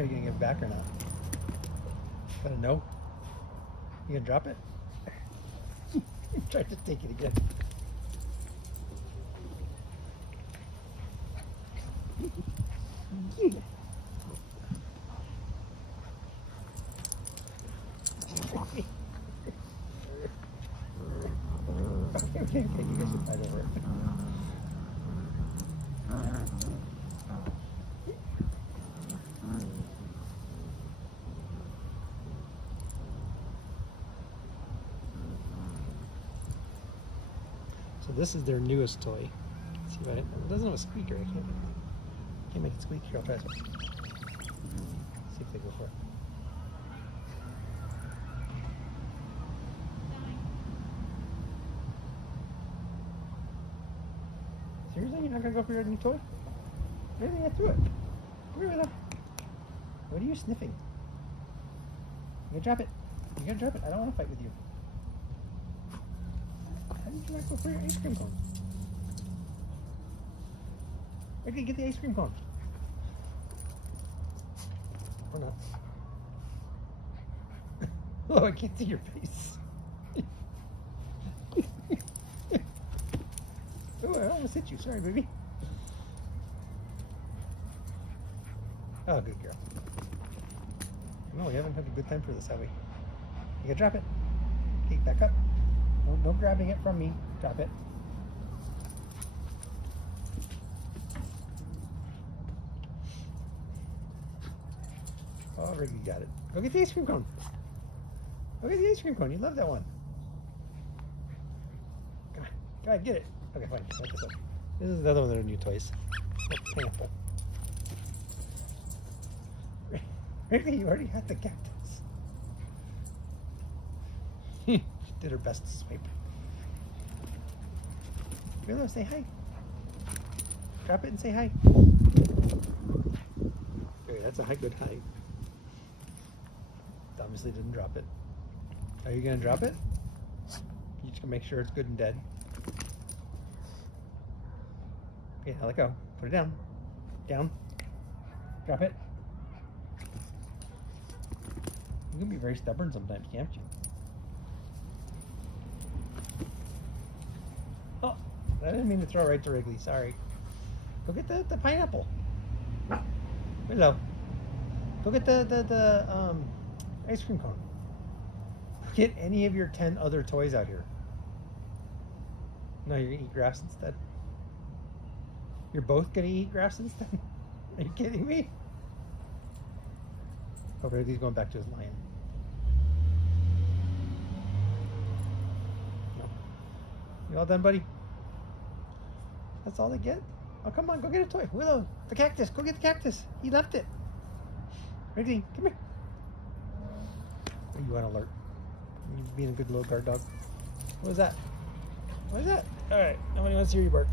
Are you gonna give it back or not? Got a no? You gonna drop it? Try to take it again. Okay, you guys should fight over it. So this is their newest toy. Let's see what it doesn't have a squeaker. I can't make it squeak. Here, I'll try this one. See if they go for it. Seriously? You're not gonna go for your new toy? Really? Get through it. Come here with it. What are you sniffing? You gotta drop it. You gotta drop it. I don't want to fight with you. How did you not go for your ice cream cone? Okay, get the ice cream cone. Or not. Oh, I can't see your face. Oh, I almost hit you. Sorry, baby. Oh, good girl. No, we haven't had a good time for this, have we? You gotta drop it. Okay, back up. No grabbing it from me. Drop it. Oh, Ricky got it. Go get the ice cream cone. Go get the ice cream cone. You love that one. Come on. Go ahead, get it. Okay, fine. This one. This is another one of their new toys. Pineapple. Ricky, you already had the cactus. She did her best to swipe. Willow, say hi. Drop it and say hi. Okay, that's a good hi. Obviously didn't drop it. Are you gonna drop it? You just gonna make sure it's good and dead. Okay, now let go. Put it down. Down. Drop it. You can be very stubborn sometimes, can't you? Oh, I didn't mean to throw right to Wrigley. Sorry. Go get the pineapple. Hello. Go get the ice cream cone. Get any of your 10 other toys out here. No, you're gonna eat grass instead. You're both gonna eat grass instead? Are you kidding me? Oh, Wrigley's going back to his lion. No. You all done, buddy? That's all they get? Oh, come on, go get a toy. Willow, the cactus. Go get the cactus. He left it. Wrigley, come here. Oh, you on alert. You're being a good little guard dog. What was that? What is that? All right, nobody wants to hear you bark.